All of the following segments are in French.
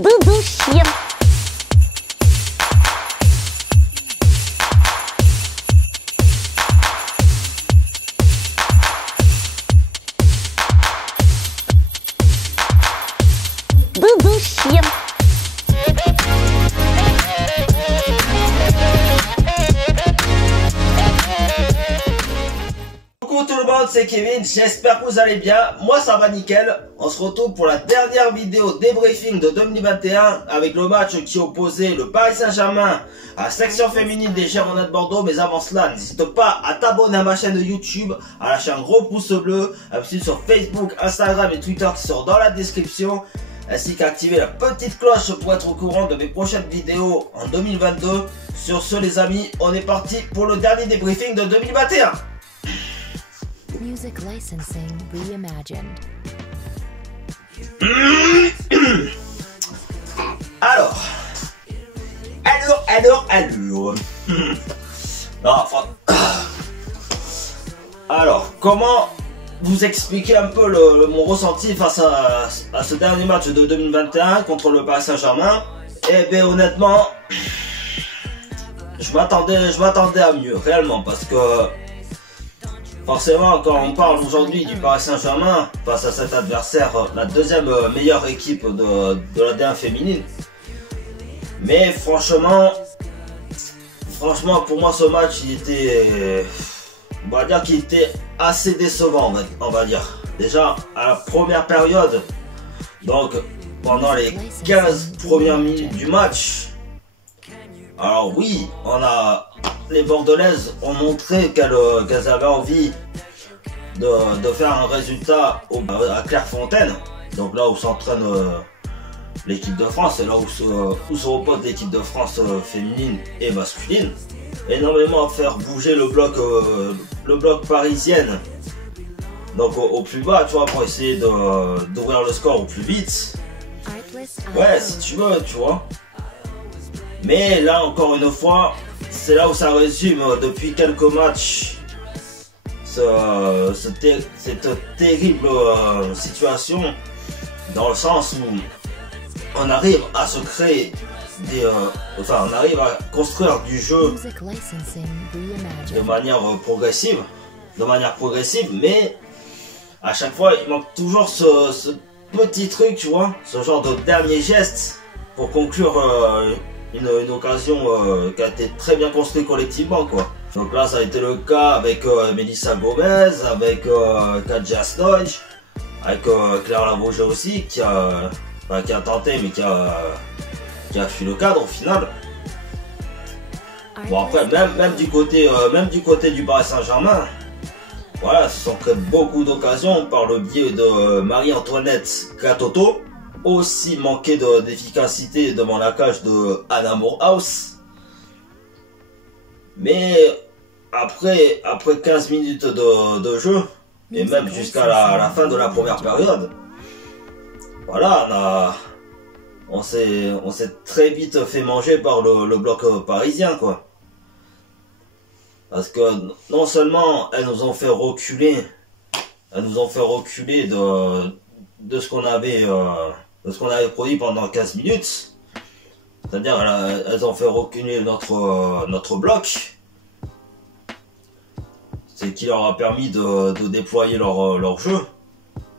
Doudou chien. Doudou chien. Coucou tout le monde, c'est Kevin, j'espère que vous allez bien, moi ça va nickel. On se retrouve pour la dernière vidéo débriefing de 2021 avec le match qui opposait le Paris Saint-Germain à la section féminine des Girondins de Bordeaux. Mais avant cela, n'hésite pas à t'abonner à ma chaîne de YouTube, à lâcher un gros pouce bleu, à me suivre sur Facebook, Instagram et Twitter qui sont dans la description, ainsi qu'à activer la petite cloche pour être au courant de mes prochaines vidéos en 2022. Sur ce les amis, on est parti pour le dernier débriefing de 2021. Music licensing reimagined. Alors. Non, enfin, alors, comment vous expliquer un peu mon ressenti face à ce dernier match de 2021 contre le Paris Saint-Germain? Eh bien, honnêtement, je m'attendais à mieux, réellement, parce que forcément, quand on parle aujourd'hui du Paris Saint-Germain face à cet adversaire, la deuxième meilleure équipe de la D1 féminine. Mais franchement, pour moi, ce match, il était, on va dire qu'il était assez décevant, on va dire. Déjà, à la première période, donc pendant les 15 premières minutes du match, alors oui, les Bordelaises ont montré qu'elles avaient envie de faire un résultat à Clairefontaine, donc là où s'entraîne l'équipe de France, et là où se repose l'équipe de France féminine et masculine. Énormément à faire bouger le bloc parisienne, donc au plus bas, tu vois, pour essayer d'ouvrir le score au plus vite. Ouais, si tu veux, tu vois. Mais là, encore une fois, c'est là où ça résume depuis quelques matchs cette terrible situation, dans le sens où on arrive à se créer on arrive à construire du jeu de manière progressive, mais à chaque fois il manque toujours ce petit truc, tu vois, ce genre de dernier geste pour conclure une occasion qui a été très bien construite collectivement, quoi. Donc là ça a été le cas avec Melissa Gomez, avec Kadja Stoich, avec Claire Lavogé aussi qui a tenté mais qui a fui le cadre au final. Bon après même du côté du Paris Saint-Germain, voilà, se sont créés beaucoup d'occasions par le biais de Marie-Antoinette Katoto, aussi manqué d'efficacité devant la cage de Anna Moorhouse. Mais après 15 minutes de jeu, et même jusqu'à la fin de la première période, voilà, on s'est très vite fait manger par le bloc parisien, quoi. Parce que non seulement elles nous ont fait reculer de ce qu'on avait produit pendant 15 minutes, c'est-à-dire elles ont fait reculer notre bloc, ce qui leur a permis de déployer leur jeu,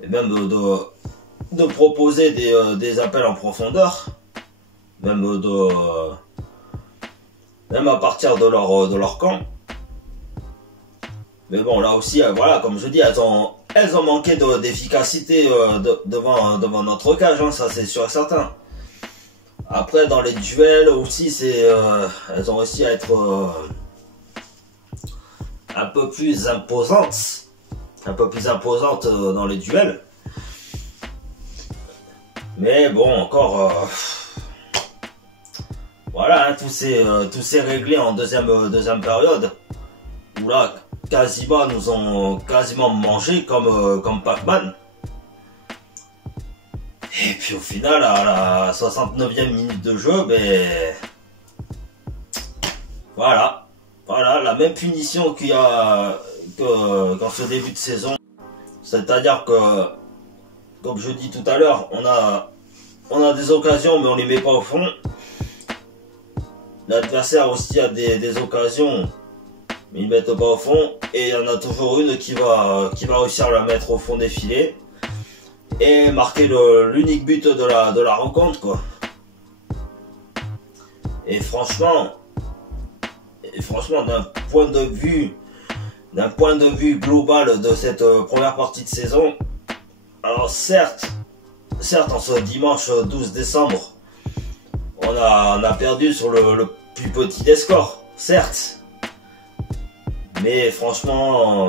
et même de proposer des appels en profondeur, même à partir de leur camp. Mais bon, là aussi, voilà, comme je dis, elles ont manqué d'efficacité devant notre cage, hein, ça c'est sûr et certain. Après, dans les duels aussi, elles ont réussi à être un peu plus imposantes dans les duels. Mais bon, encore, voilà, hein, tout s'est réglé en deuxième période, où là, Kazima nous ont quasiment mangé comme Pac-Man. Et puis au final, à la 69e minute de jeu, ben voilà, la même punition qu'il y a qu'en ce début de saison. C'est-à-dire que, comme je dis tout à l'heure, on a des occasions, mais on les met pas au fond. L'adversaire aussi a des occasions, mais ils ne mettent pas au fond. Et il y en a toujours une qui va réussir à la mettre au fond des filets. Et marquer l'unique but de la rencontre, quoi. Et franchement, d'un point de vue global de cette première partie de saison, alors certes, en ce dimanche 12 décembre, on a perdu sur le plus petit des scores, certes. Mais franchement,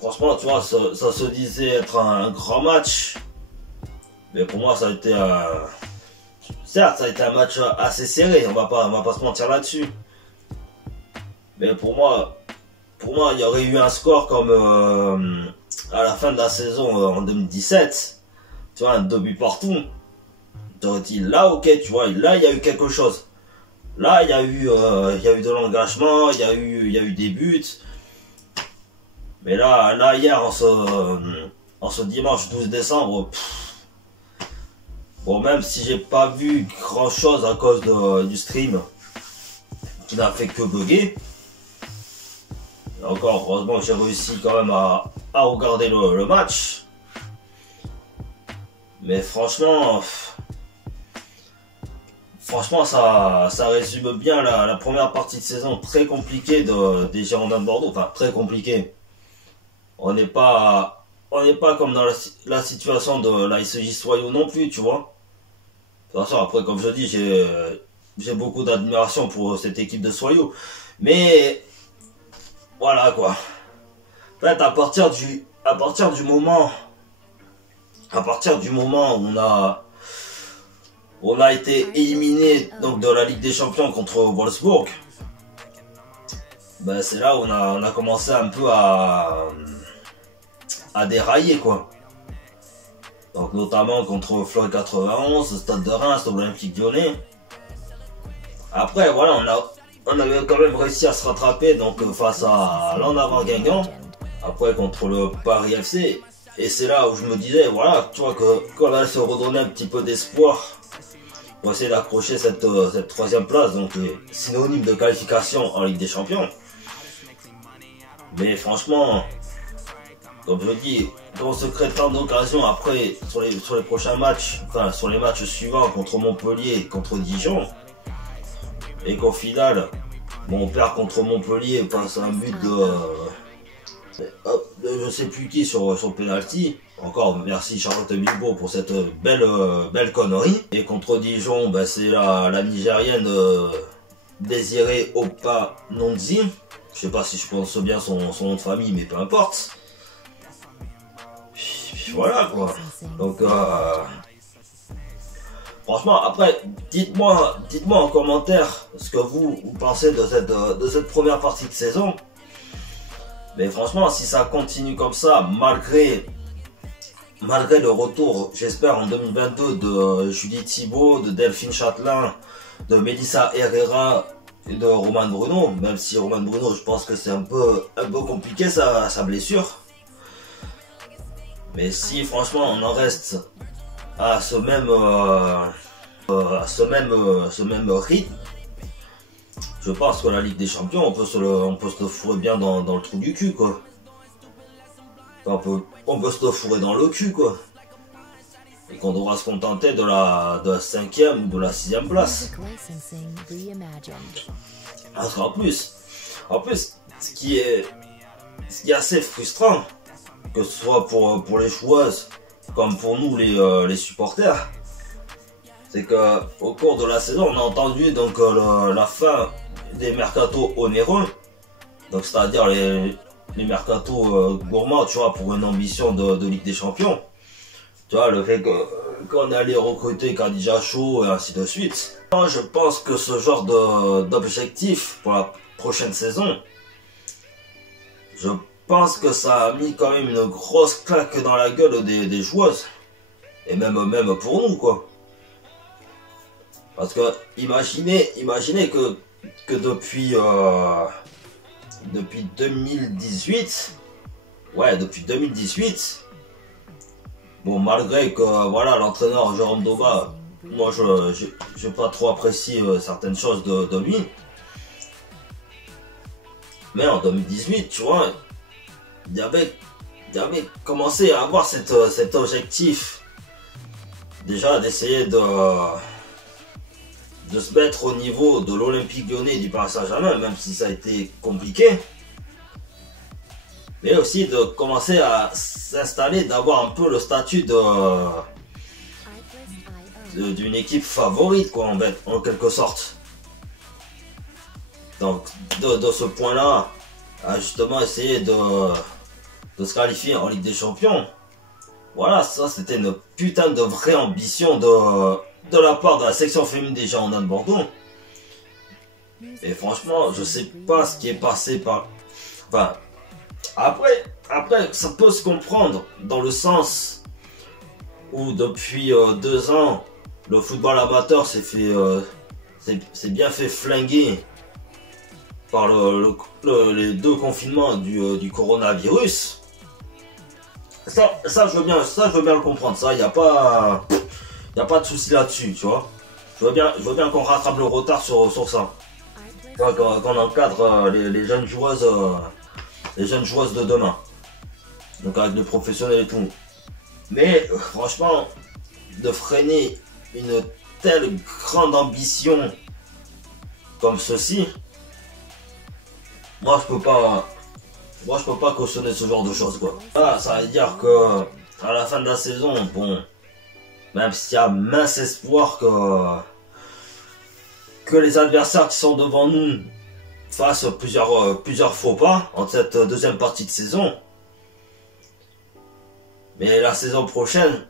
tu vois, ça se disait être un grand match. Mais pour moi, ça a été certes, ça a été un match assez serré, on va pas se mentir là-dessus. Mais pour moi, il y aurait eu un score comme à la fin de la saison en 2017. Tu vois, un 2 buts partout. T'aurais dit là, ok, tu vois, là il y a eu quelque chose. Là il y a eu de l'engagement, il y a eu des buts. Mais là hier en ce dimanche 12 décembre, bon, même si j'ai pas vu grand chose à cause du stream qui n'a fait que bugger. Encore heureusement que j'ai réussi quand même à regarder le match. Mais franchement, ça résume bien la première partie de saison très compliquée des Girondins de Bordeaux. Enfin, très compliquée. On n'est pas comme dans la situation de l'ASJ Soyaux non plus, tu vois. De toute façon, après, comme je dis, j'ai beaucoup d'admiration pour cette équipe de Soyaux. Mais voilà, quoi. En fait, à partir du moment où on a été éliminé donc de la Ligue des Champions contre Wolfsburg, ben c'est là où on a commencé un peu à dérailler, quoi. Donc notamment contre Fleury 91, le Stade de Reims, l'Olympique Lyonnais. Après voilà, on avait quand même réussi à se rattraper donc face à l'en avant Guingamp. Après contre le Paris FC. Et c'est là où je me disais, voilà, tu vois, qu'on allait se redonner un petit peu d'espoir pour essayer d'accrocher cette troisième place, donc synonyme de qualification en Ligue des Champions. Mais franchement, comme je dis, quand on se crée tant d'occasions après sur les prochains matchs, enfin sur les matchs suivants contre Montpellier et contre Dijon, et qu'au final, bon, on perd contre Montpellier face à un but de je sais plus qui sur penalty. Encore merci Charlotte Bilbao pour cette belle connerie. Et contre Dijon, ben, c'est la Nigérienne Désirée Opa Nonzi. Je sais pas si je prononce bien son nom de famille, mais peu importe. Puis voilà, quoi. Donc franchement, après, dites-moi en commentaire ce que vous pensez de cette première partie de saison. Mais franchement, si ça continue comme ça, malgré le retour, j'espère en 2022, de Julie Thibault, de Delphine Châtelain, de Mélissa Herrera et de Roman Bruno, même si Roman Bruno, je pense que c'est un peu compliqué sa blessure. Mais si franchement on en reste à ce même rythme, je pense que la Ligue des Champions, on peut se le fourrer bien dans le trou du cul, quoi. Enfin, on peut se le fourrer dans le cul, quoi. Et qu'on devra se contenter de la 5e ou de la 6e place. Parce qu'en plus, ce qui est assez frustrant, que ce soit pour les joueuses comme pour nous les supporters, c'est que au cours de la saison, on a entendu donc la fin des mercatos onéreux, donc c'est-à-dire les mercatos gourmands, tu vois, pour une ambition de Ligue des Champions. Tu vois, le fait qu'on allait recruter Khadija Chaud et ainsi de suite. Moi, je pense que ce genre d'objectif pour la prochaine saison, je pense que ça a mis quand même une grosse claque dans la gueule des joueuses. Et même pour nous, quoi. Parce que imaginez que depuis 2018, bon, malgré que voilà, l'entraîneur Jérôme Doba moi je pas trop apprécié certaines choses de lui. Mais en 2018, tu vois, il avait commencé à avoir cet objectif déjà d'essayer de se mettre au niveau de l'Olympique Lyonnais et du Paris Saint-Germain, même si ça a été compliqué. Mais aussi de commencer à s'installer, d'avoir un peu le statut d'une équipe favorite, quoi, en quelque sorte. Donc, de ce point-là, à justement essayer de se qualifier en Ligue des Champions. Voilà, ça c'était une putain de vraie ambition de la part de la section féminine des Girondins de Bordeaux. Et franchement, je sais pas ce qui est passé par... Enfin, après, ça peut se comprendre dans le sens où depuis 2 ans, le football amateur s'est bien fait flinguer par les 2 confinements du coronavirus. Ça je veux bien le comprendre. Ça, y a pas de souci là-dessus, tu vois. Je veux bien qu'on rattrape le retard sur ça. Qu'on encadre les jeunes joueuses de demain. Donc avec les professionnels et tout. Mais franchement, de freiner une telle grande ambition comme ceci, moi je peux pas cautionner ce genre de choses, quoi. Voilà, ça veut dire que à la fin de la saison, bon, même s'il y a mince espoir que les adversaires qui sont devant nous fassent plusieurs faux pas en cette deuxième partie de saison. Mais la saison prochaine,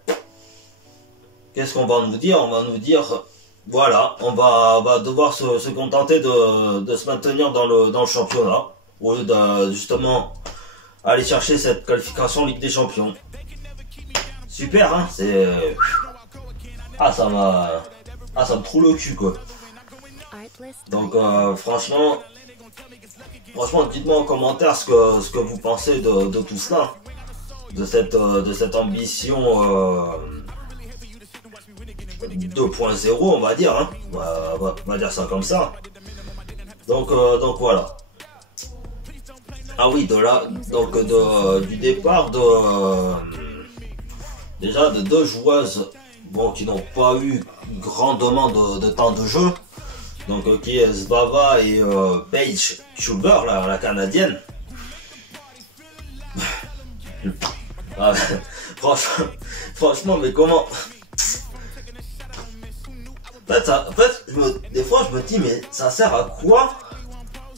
qu'est-ce qu'on va nous dire? On va nous dire, voilà, on va devoir se contenter de se maintenir dans le championnat, au lieu de justement aller chercher cette qualification Ligue des Champions. Super, hein, c'est... ça me trouve le cul, quoi. Donc franchement, dites-moi en commentaire ce que vous pensez de tout cela, de cette ambition 2.0, on va dire, hein. On va dire ça comme ça. Donc voilà. Ah oui, du départ déjà de 2 joueuses, bon, qui n'ont pas eu grandement de temps de jeu. Donc qui est Svava et Paige Schubert, la canadienne. Ah, franchement, mais comment... En fait, des fois je me dis, mais ça sert à quoi?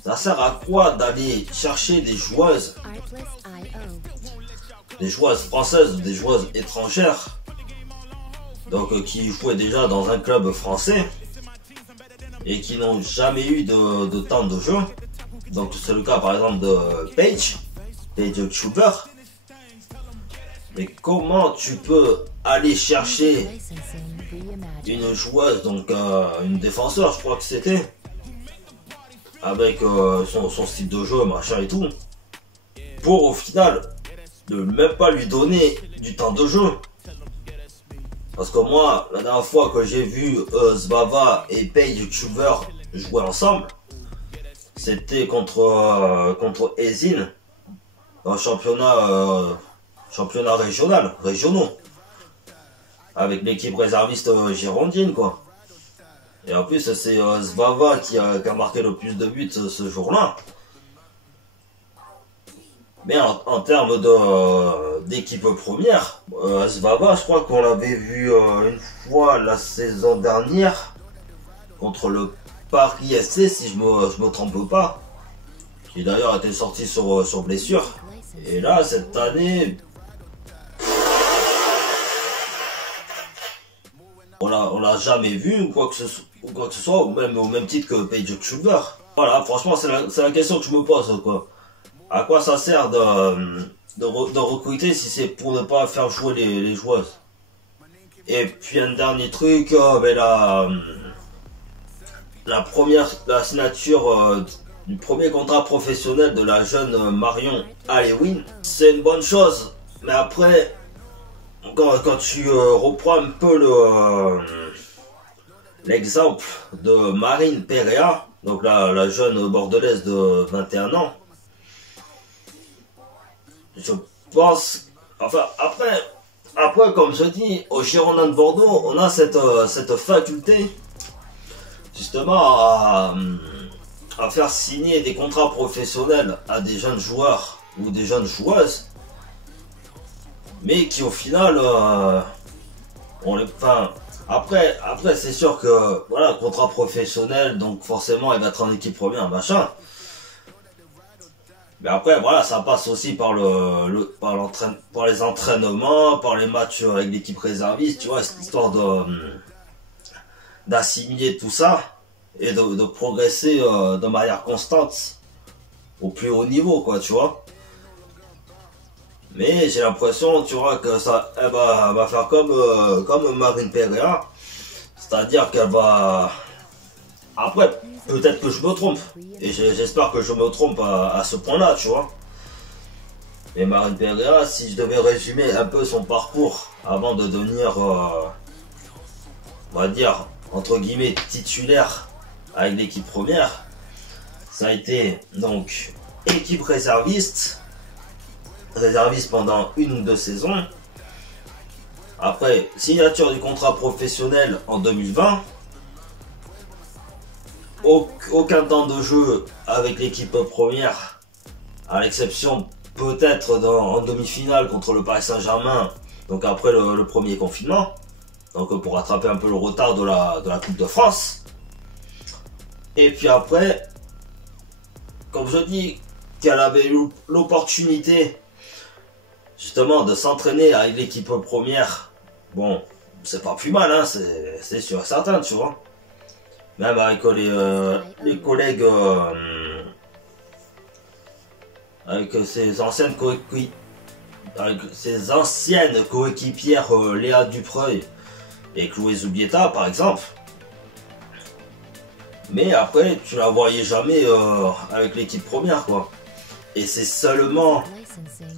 Ça sert à quoi d'aller chercher des joueuses françaises ou des joueuses étrangères, donc qui jouaient déjà dans un club français et qui n'ont jamais eu de temps de jeu. Donc c'est le cas par exemple de Paige Schubert. Mais comment tu peux aller chercher une joueuse, donc une défenseur, je crois que c'était, avec son style de jeu, machin et tout, pour au final ne même pas lui donner du temps de jeu? Parce que moi, la dernière fois que j'ai vu Svava et Paige Schubert jouer ensemble, c'était contre Ezine, dans le championnat régionaux, avec l'équipe réserviste girondine, quoi. Et en plus, c'est Svava qui a marqué le plus de buts ce jour-là. Mais en termes d'équipe première, Svava, je crois qu'on l'avait vu une fois la saison dernière contre le Paris FC, si je me trompe pas, qui d'ailleurs était sorti sur blessure. Et là, cette année, on l'a jamais vu ou quoi que ce soit, ou même au même titre que Paige Schubert. Voilà, franchement, c'est la question que je me pose, quoi. À quoi ça sert de recruter si c'est pour ne pas faire jouer les joueuses? Et puis un dernier truc, la signature du premier contrat professionnel de la jeune Marion Alewin, c'est une bonne chose. Mais après, quand tu reprends un peu l'exemple de Marine Perea, donc la jeune bordelaise de 21 ans. Je pense, enfin après comme je dis, au Girondins de Bordeaux, on a cette faculté justement à faire signer des contrats professionnels à des jeunes joueurs ou des jeunes joueuses, mais qui au final, après c'est sûr que voilà, contrat professionnel, donc forcément il va être en équipe première, machin. Mais après voilà, ça passe aussi par par les entraînements, par les matchs avec l'équipe réserviste, tu vois, histoire d'assimiler tout ça et de progresser de manière constante au plus haut niveau, quoi, tu vois. Mais j'ai l'impression, tu vois, que ça, elle va faire comme Marine Perea, c'est-à-dire qu'elle va... Après, peut-être que je me trompe, et j'espère que je me trompe à ce point-là, tu vois. Mais Marine Perea, si je devais résumer un peu son parcours avant de devenir, on va dire, entre guillemets, titulaire avec l'équipe première, ça a été donc équipe réserviste pendant 1 ou 2 saisons. Après, signature du contrat professionnel en 2020. Aucun temps de jeu avec l'équipe première, à l'exception peut-être en demi-finale contre le Paris Saint-Germain, donc après le premier confinement, donc pour rattraper un peu le retard de la Coupe de France. Et puis après, comme je dis, qu'elle avait eu l'opportunité justement de s'entraîner avec l'équipe première, bon, c'est pas plus mal, hein, c'est sûr et certain, tu vois. Même avec les collègues, avec ses anciennes coéquipières Léa Dupreuil et Chloé Zubieta par exemple. Mais après, tu la voyais jamais avec l'équipe première, quoi. Et c'est seulement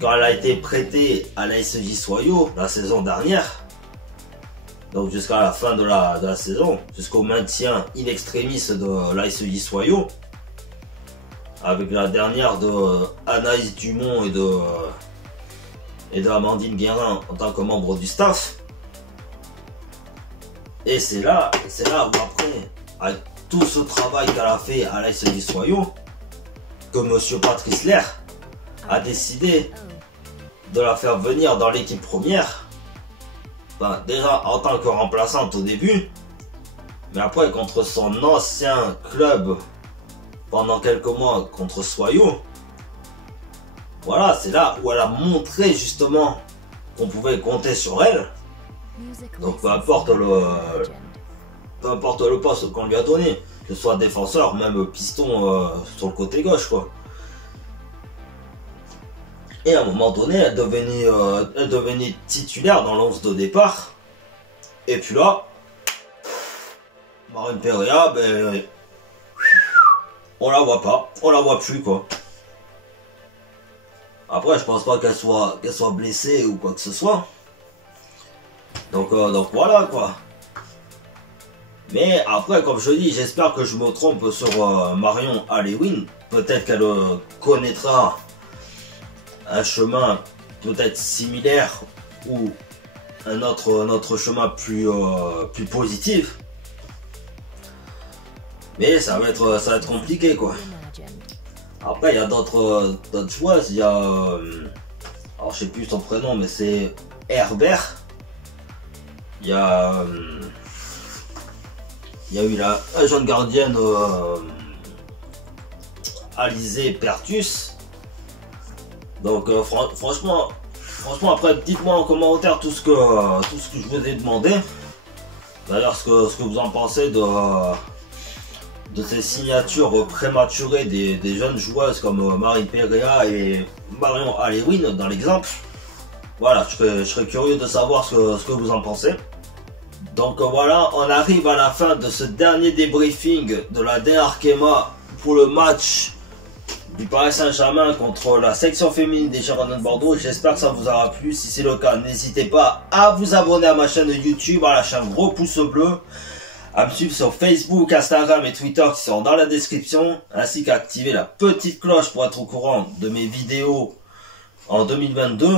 quand elle a été prêtée à l'AS Soyo la saison dernière, donc jusqu'à la fin de la saison, jusqu'au maintien in extremis de l'AS Soyo, avec la dernière de Anaïs Dumont et de Amandine Guérin en tant que membre du staff. Et c'est là où après, avec tout ce travail qu'elle a fait à l'AS Soyo, que monsieur Patrice Lair a décidé de la faire venir dans l'équipe première. Ben, déjà en tant que remplaçante au début, mais après contre son ancien club pendant quelques mois contre Soyo. Voilà, c'est là où elle a montré justement qu'on pouvait compter sur elle. Donc peu importe le poste qu'on lui a donné, que ce soit défenseur, même piston sur le côté gauche, quoi. Et à un moment donné, elle devenait titulaire dans l'11 de départ. Et puis là, Marine Perea, ben, on la voit pas, on la voit plus, quoi. Après, je pense pas qu'elle soit blessée ou quoi que ce soit. Donc voilà, quoi. Mais après, comme je dis, j'espère que je me trompe sur Marion Aléwin. Peut-être qu'elle connaîtra un chemin peut-être similaire ou un autre chemin plus positif. Mais ça va être compliqué, quoi. Après, il y a d'autres joueuses. Il y a, alors je sais plus son prénom, mais c'est Herbert. Il y a eu la jeune gardienne Alizée Pertus. Donc franchement après dites-moi en commentaire tout ce que je vous ai demandé. D'ailleurs ce que vous en pensez de ces signatures prématurées des jeunes joueuses comme Marine Perea et Marion Aléwin dans l'exemple. Voilà, je serais curieux de savoir ce que vous en pensez. Donc voilà, on arrive à la fin de ce dernier débriefing de la DRKMA pour le match du Paris Saint-Germain contre la section féminine des Girondins de Bordeaux. J'espère que ça vous aura plu. Si c'est le cas, n'hésitez pas à vous abonner à ma chaîne YouTube, à lâcher un gros pouce bleu, à me suivre sur Facebook, Instagram et Twitter qui sont dans la description, ainsi qu'à activer la petite cloche pour être au courant de mes vidéos en 2022.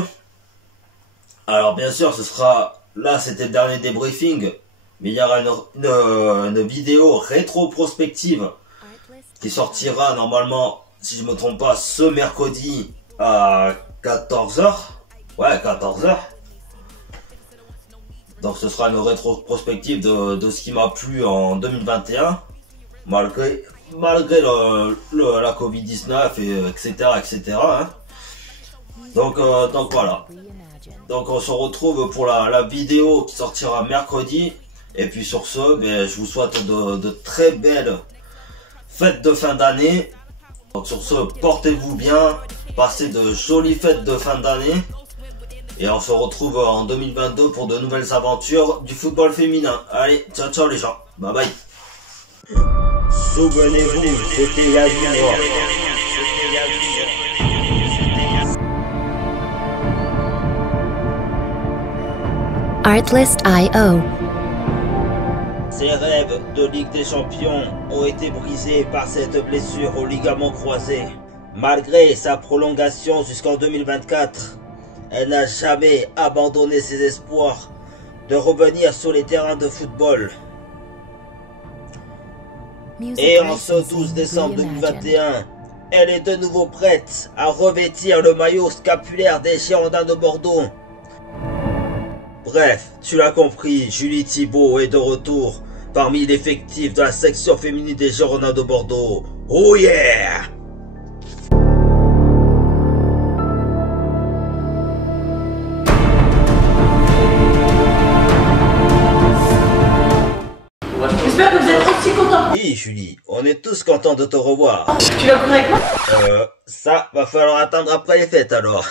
Alors bien sûr, ce sera, là c'était le dernier débriefing, mais il y aura une vidéo rétro-prospective qui sortira normalement, si je me trompe pas, ce mercredi à 14h. Ouais, 14h. Donc ce sera une rétrospective de ce qui m'a plu en 2021, malgré la Covid-19 et etc. Hein. Donc voilà. Donc on se retrouve pour la vidéo qui sortira mercredi. Et puis sur ce, ben, je vous souhaite de très belles fêtes de fin d'année. Donc sur ce, portez-vous bien, passez de jolies fêtes de fin d'année. Et on se retrouve en 2022 pour de nouvelles aventures du football féminin. Allez, ciao ciao les gens, bye bye. Souvenez-vous, c'était la vie. Artlist.io. Ses rêves de Ligue des Champions ont été brisés par cette blessure au ligament croisé. Malgré sa prolongation jusqu'en 2024, elle n'a jamais abandonné ses espoirs de revenir sur les terrains de football. Et en ce 12 décembre 2021, elle est de nouveau prête à revêtir le maillot scapulaire des Girondins de Bordeaux. Bref, tu l'as compris, Julie Thibaud est de retour parmi l'effectif de la section féminine des Girondins de Bordeaux. Oh yeah! J'espère que vous êtes aussi content. Oui, Julie, on est tous contents de te revoir. Tu vas courir avec moi? Ça, va falloir attendre après les fêtes alors.